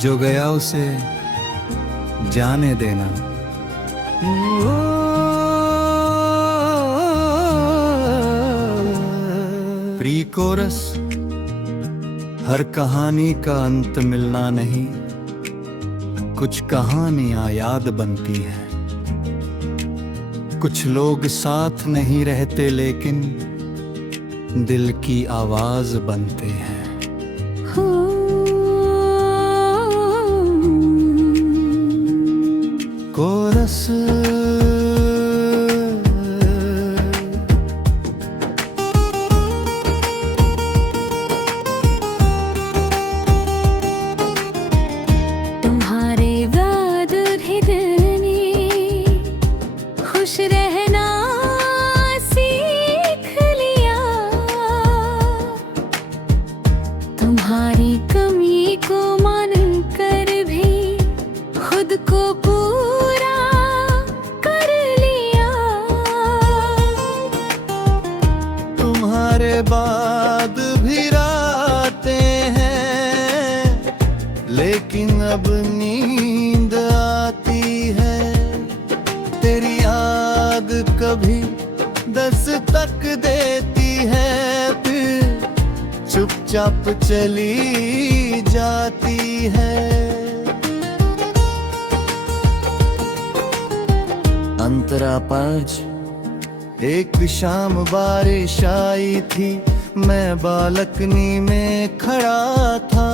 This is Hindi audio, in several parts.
जो गया उसे जाने देना। प्री कोरस, हर कहानी का अंत मिलना नहीं, कुछ कहानियां याद बनती हैं। कुछ लोग साथ नहीं रहते लेकिन दिल की आवाज बनते हैं। कोरस तुम्हारे बाद भी दिल ने खुश रहना सीख लिया। तुम्हारी कमी को मान कर भी खुद को पूरा कर लिया। तुम्हारे बाद भी रातें हैं लेकिन अब नींद आती है। तेरी याद कभी दस्तक देती है फिर चुपचाप चली जाती है। अंतरा 5। एक शाम बारिश आई थी, मैं बालकनी में खड़ा था।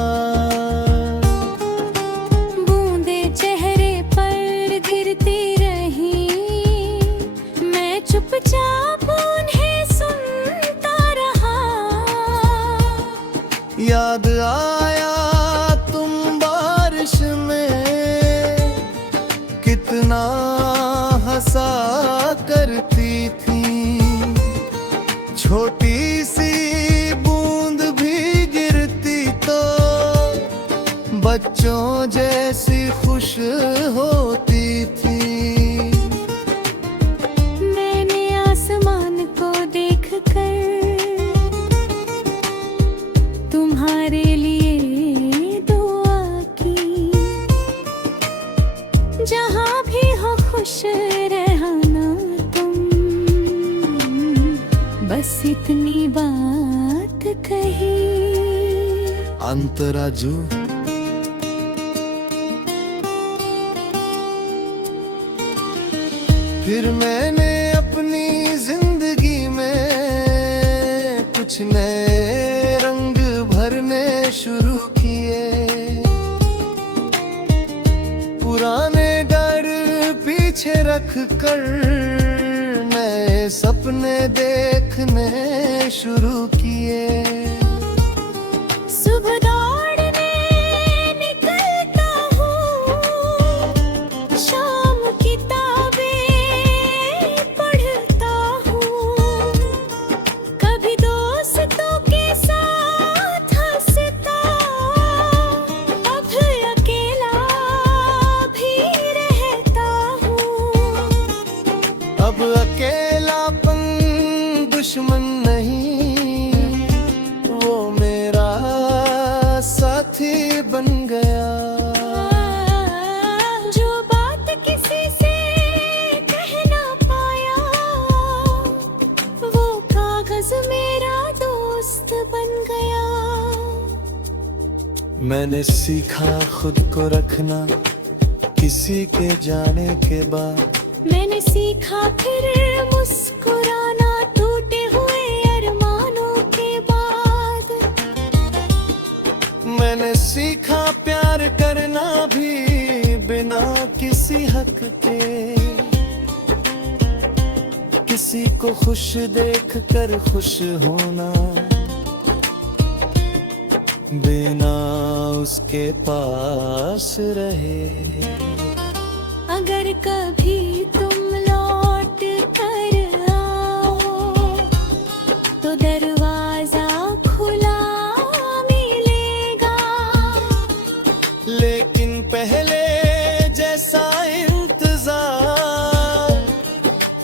बूंदे चेहरे पर गिरती रही, मैं चुपचाप उन्हें सुनता रहा। याद आया तुम बारिश में कितना हंसा करती थी। छोटी सी बूंद भी गिरती तो बच्चों जैसी खुश होती थी। मैंने आसमान को देखकर तुम्हारे लिए दुआ की। जहाँ भी हो खुश रहना तुम, बस इतनी बात कही। अंतराजू फिर मैंने अपनी जिंदगी में कुछ नए रंग भरने शुरू किए। पुराने डर पीछे रख कर नए सपने देखने शुरू किए। सुबह दौड़ने निकलता हूँ, शाम किताबें पढ़ता हूँ। कभी दोस्तों के साथ हंसता, अब अकेला भी रहता हूँ। अब अकेलापन दुश्मन नहीं, वो मेरा साथी बन गया। जो बात किसी से कह ना पाया, वो कागज मेरा दोस्त बन गया। मैंने सीखा खुद को रखना किसी के जाने के बाद। मैंने सीखा फिर मुस्कुराना टूटे हुए अरमानों के बाद। मैंने सीखा प्यार करना भी बिना किसी हक के। किसी को खुश देख कर खुश होना बिना उसके पास रहे। अगर कभी तुम लौट कर आओ तो दरवाजा खुला मिलेगा। लेकिन पहले जैसा इंतजार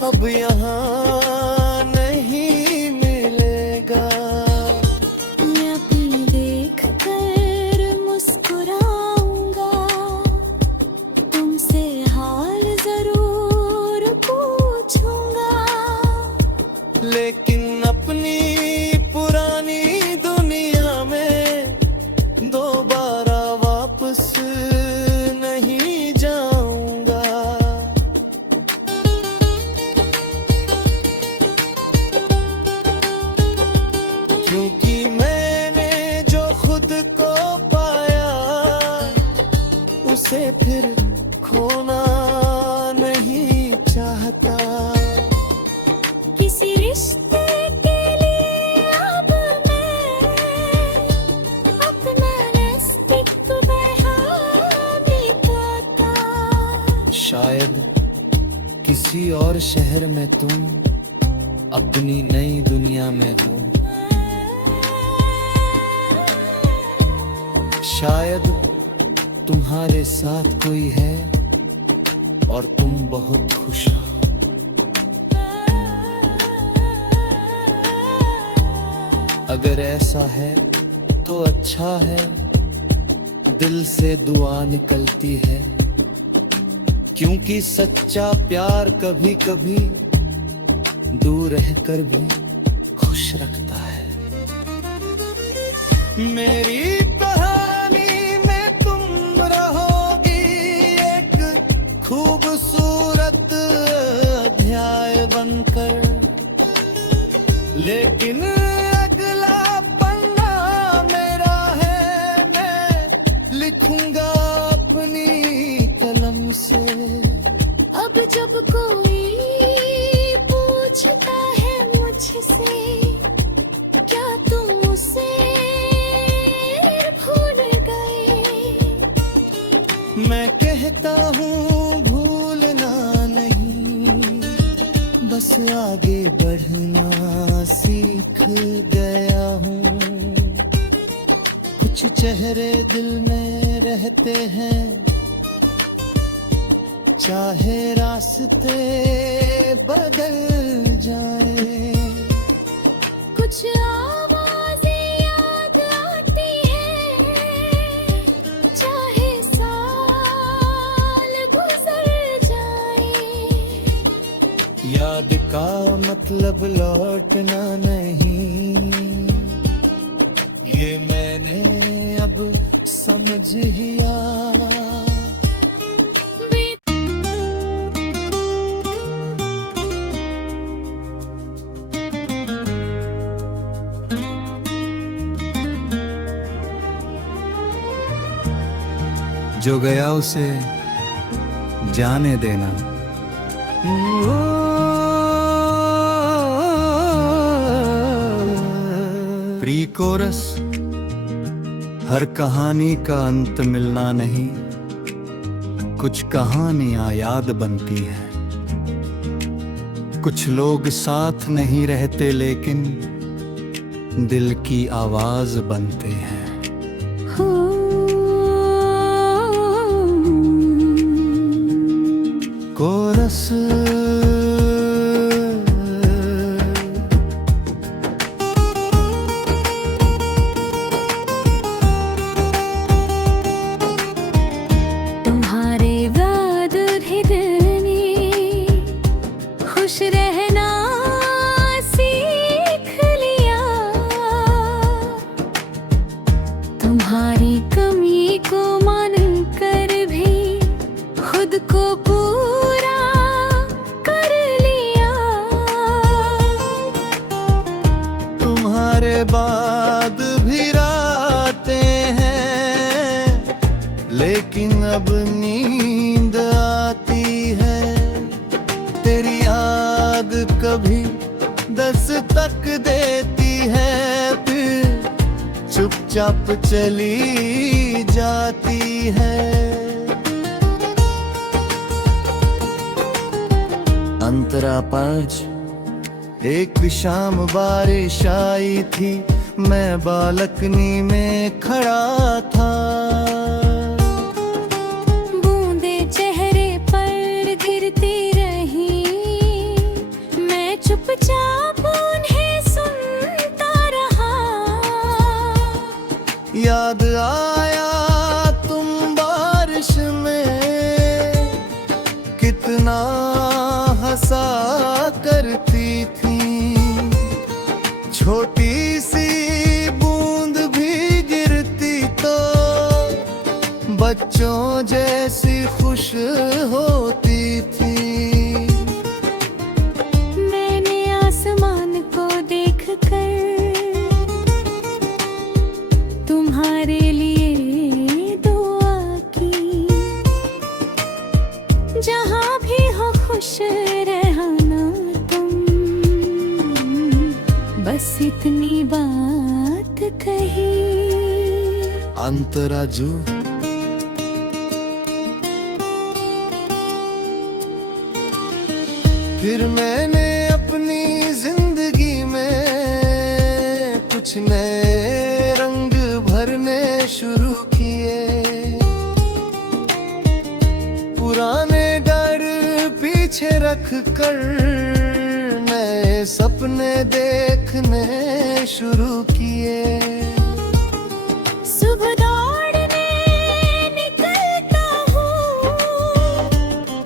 अब यहाँ नहीं मिलेगा। मैं अपनी देख कर मुस्कुराऊंगा। खोना नहीं चाहता। किसी रिश्ते के लिए अब मैं अपना नज़दीक बढ़ा बिताता। शायद किसी और शहर में तुम अपनी नई दुनिया में हो। शायद तुम्हारे साथ कोई है और तुम बहुत खुश हो। अगर ऐसा है तो अच्छा है, दिल से दुआ निकलती है, क्योंकि सच्चा प्यार कभी कभी दूर रहकर भी खुश रखता है। मेरी कहानी में तुम रहोगी एक खूबसूरत अध्याय बनकर, लेकिन अगला पन्ना मेरा है, मैं लिखूंगा अपनी कलम से। अब जब कोई पूछता है मुझसे क्या तुम उसे भूल गए, मैं कहता हूँ भूलना नहीं, बस आगे बढ़ना सीख गया हूँ। कुछ चेहरे दिल में रहते हैं, चाहे रास्ते बदल जाए। कुछ आवाज़ें याद आती हैं, चाहे साल गुजर जाए। याद का मतलब लौटना नहीं, ये मैंने अब समझ ही आया। जो गया उसे जाने देना। प्री कोरस, हर कहानी का अंत मिलना नहीं, कुछ कहानियां याद बनती हैं। कुछ लोग साथ नहीं रहते लेकिन दिल की आवाज बनते हैं। कोरस तुम्हारे बाद भी दिल ने खुश रहना सीख लिया। तुम्हारी कमी को मान कर भी खुद को पूरा कर लिया। तुम्हारे बाद भी रातें हैं, लेकिन अब नींद आती है। तेरी याद कभी दस्तक देती है, फिर चुपचाप चली जाती है। अंतरा 5। एक शाम बारिश आई थी, मैं बालकनी में खड़ा था। बूंदे चेहरे पर गिरती रही, मैं चुपचाप उन्हें सुनता रहा। याद आया तुम बारिश में कितना हंसा करती थी। छोटी सी बूंद भी गिरती तो जहाँ भी हो खुश रहना तुम, बस इतनी बात कही। अंतराजू फिर मैंने अपनी जिंदगी में कुछ नए रंग भरने शुरू किए। पुराने डर पीछे रख कर नए सपने देखने शुरू किए। सुबह दौड़ने निकलता हूँ,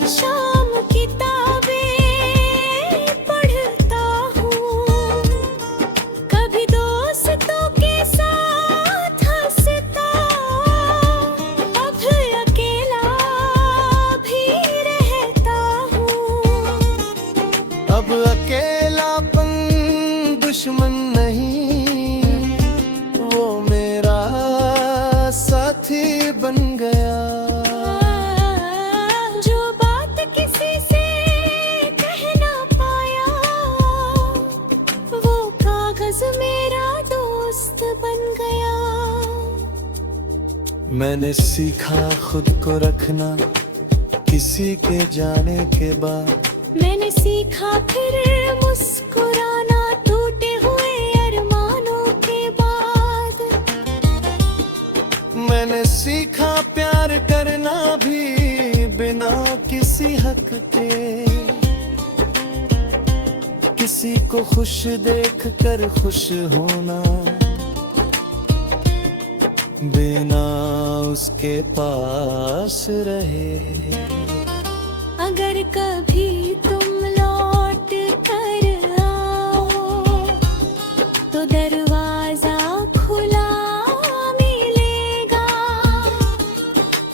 शाम किताबें पढ़ता हूँ, कभी दोस्तों के साथ हंसता, अब अकेला भी रहता हूँ। अब अकेलापन दुश्मन नहीं, वो मेरा साथी बन गया। जो बात किसी से कह ना पाया, वो कागज मेरा दोस्त बन गया। मैंने सीखा खुद को रखना किसी के जाने के बाद। मैंने सीखा फिर मुस्कुराना टूटे हुए अरमानों के बाद। मैंने सीखा प्यार करना भी बिना किसी हक के, किसी को खुश देख कर खुश होना बिना उसके पास रहे। अगर कभी तुम लौट कर आओ तो दरवाजा खुला मिलेगा,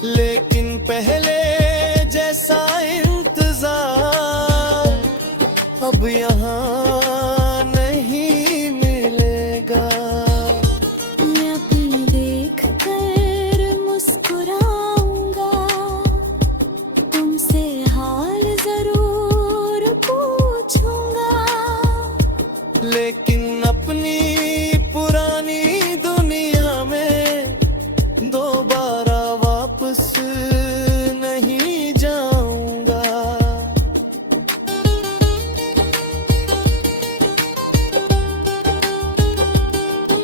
लेकिन पहले जैसा इंतजार अब यहाँ नहीं मिलेगा। मैं अपनी देख कर मुस्कुराऊंगा, तुमसे हाल जरूर पूछूंगा। लेकिन अपनी पुरानी दुनिया में दोबारा वापस नहीं जाऊंगा।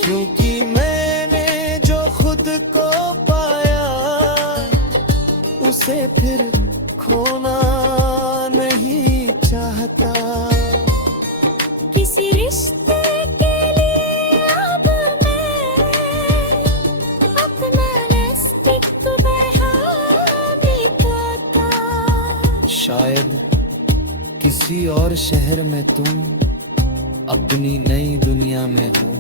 क्योंकि मैंने जो खुद को पाया उसे फिर खोना नहीं चाहता। किसी रिश्ते के लिए अब मैं अपना नज़दीक बढ़ा बिताता। शायद किसी और शहर में तुम अपनी नई दुनिया में हो।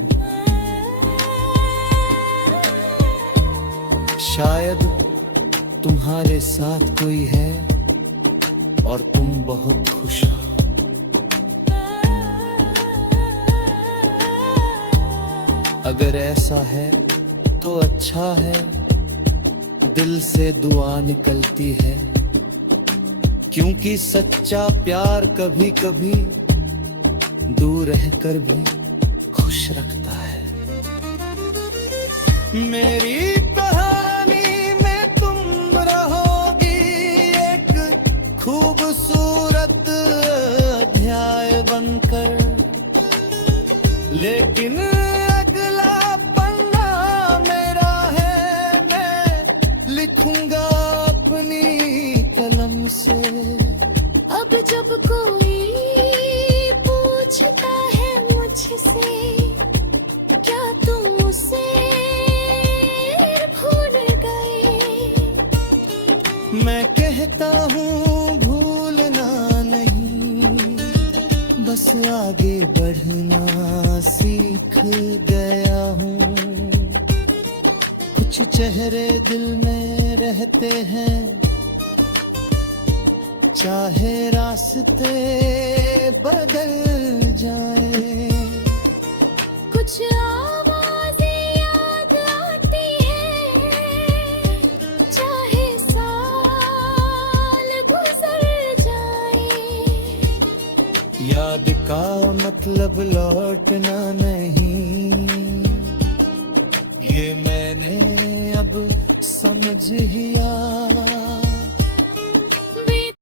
शायद तुम्हारे साथ कोई है और तुम बहुत खुश हो। अगर ऐसा है तो अच्छा है, दिल से दुआ निकलती है। क्योंकि सच्चा प्यार कभी कभी दूर रहकर भी खुश रखता है। मेरी कहानी में तुम रहोगी एक खूबसूरत अध्याय बनकर, लेकिन अगला पन्ना मेरा है, मैं लिखूंगा अपनी कलम से। अब जब कोई पूछता है मुझसे क्या तुम उसे भूल गए, मैं कहता हूँ भूलना नहीं, बस आगे बढ़ना सीख गया हूँ। कुछ चेहरे दिल में रहते हैं, चाहे रास्ते बदल जाए। कुछ आवाज़ें याद आती हैं, चाहे साल गुजर याद का मतलब लौटना नहीं, ये मैंने अब समझ ही आया।